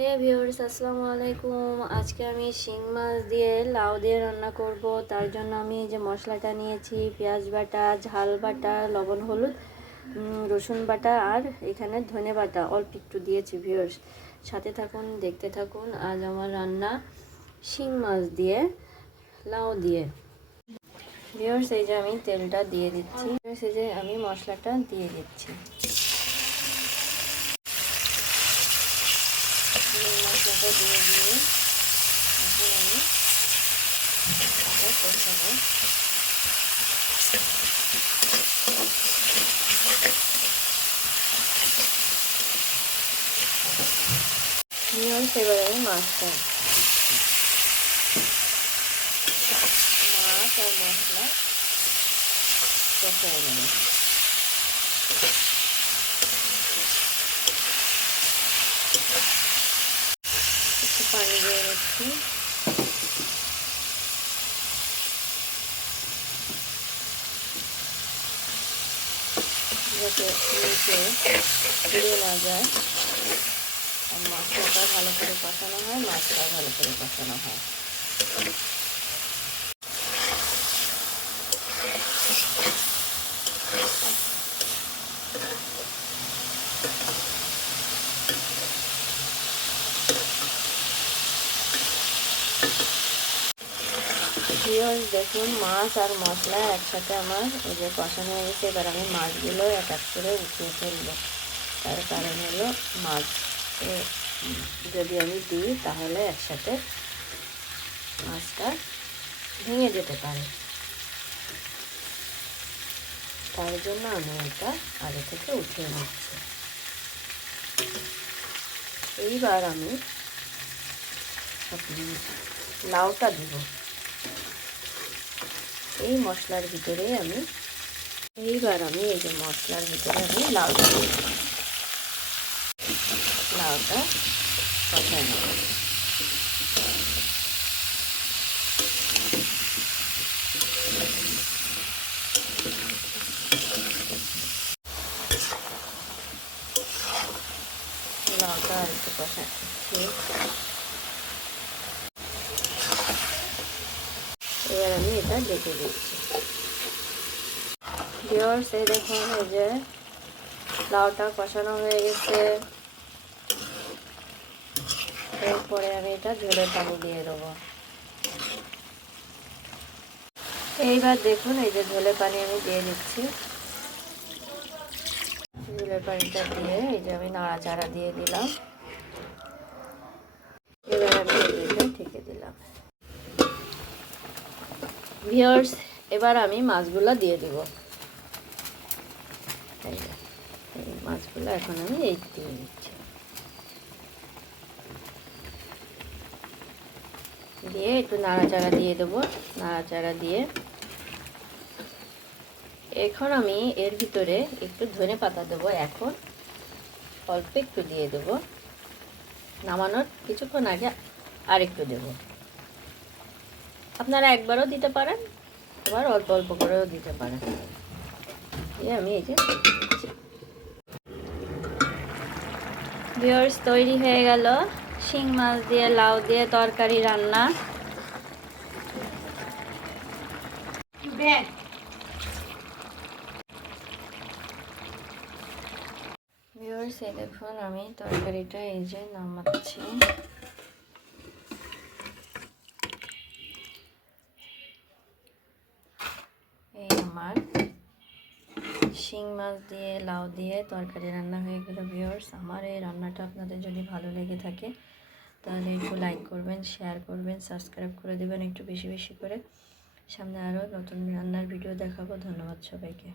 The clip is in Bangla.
হে ভিউয়ার্স, আসসালামু আলাইকুম। আজকে আমি শিং মাছ দিয়ে লাউ দিয়ে রান্না করব। তার জন্য আমি এই যে মশলাটা নিয়েছি, পেঁয়াজ বাটা, ঝাল বাটা, লবণ হলুদ, রসুন বাটা আর এখানে ধনে বাটা অল্প একটু দিয়েছি। ভিউয়ার্স সাথে থাকুন, দেখতে থাকুন। আজ আমার রান্না শিং মাছ দিয়ে লাউ দিয়ে। ভিউয়ার্স এই যে আমি তেলটা দিয়ে দিচ্ছি, এই যে আমি মশলাটা দিয়ে দিচ্ছি। মশলাটা দিয়ে এখন আমি কষাবো। এবার আমি মাছটা মাছ আর মশলা কষাই নেব। একটু পানি দিয়ে দিচ্ছি। যাতে নিচে পুড়ে না যায় আর মশলাটা ভালো করে কষানো হয়, মাছটাও ভালো করে কষানো হয়। দেখুন মাছ আর মশলা একসাথে আমার এই যে কষানো হয়ে গেছে। এবার আমি মাছগুলো এক এক করে উঠিয়ে ফেলবো। তার কারণ হলো মাছ যদি আমি দিই তাহলে একসাথে মাছটা ভেঙে যেতে পারে। তার জন্য আমি এটা আগে থেকে উঠিয়ে নিচ্ছি। এইবার আমি লাউটা দিব এই মশলার ভিতরে। এইবার আমি এই যে মশলার ভিতরে আমি লাউটা কষাই নেব। লাউটা আর একটু কষাচ্ছি। এবার আমি এটা ঢেকে দিচ্ছি। ভিউয়ার্স এই দেখুন এই যে লাউটা কষানো হয়ে গেছে। এরপরে আমি এটা ঝোলের পানি দিয়ে দেবো। এইবার দেখুন এই যে ঝোলের পানি আমি দিয়ে দিচ্ছি। ঝোলের পানিটা দিয়ে এই যে আমি নাড়াচাড়া দিয়ে দিলাম। এবার আমি এটা ঢেকে দিলাম। ভিউয়ার্স এবার আমি মাছগুলো দিয়ে দিব। এই মাছগুলো এখন আমি এই দিয়ে দিচ্ছি। দিয়ে একটু নাড়াচাড়া দিয়ে দেবো। নাড়াচাড়া দিয়ে এখন আমি এর ভিতরে একটু ধনে পাতা দেবো। এখন অল্প একটু দিয়ে দেবো। নামানোর কিছুক্ষণ আগে আর একটু দেব। আপনারা একবারও দিতে পারেন, আবার অল্প অল্প করেও দিতে পারেন। দিয়ে আমি এই যে ভিউয়ার্স তৈরি হয়ে গেল শিং মাছ দিয়ে লাউ দিয়ে তরকারি রান্না। ভিউয়ার্স এই দেখুন আমি তরকারিটা এই যে নামাচ্ছি। এই আমার শিং মাছ দিয়ে লাউ দিয়ে তরকারি রান্না হয়ে গেল। ভিউয়ার্স আমার এই রান্নাটা আপনাদের যদি ভালো লেগে থাকে তাহলে একটু লাইক করবেন, শেয়ার করবেন, সাবস্ক্রাইব করে দেবেন একটু বেশি বেশি করে। সামনে আরও নতুন রান্নার ভিডিও দেখাবো। ধন্যবাদ সবাইকে।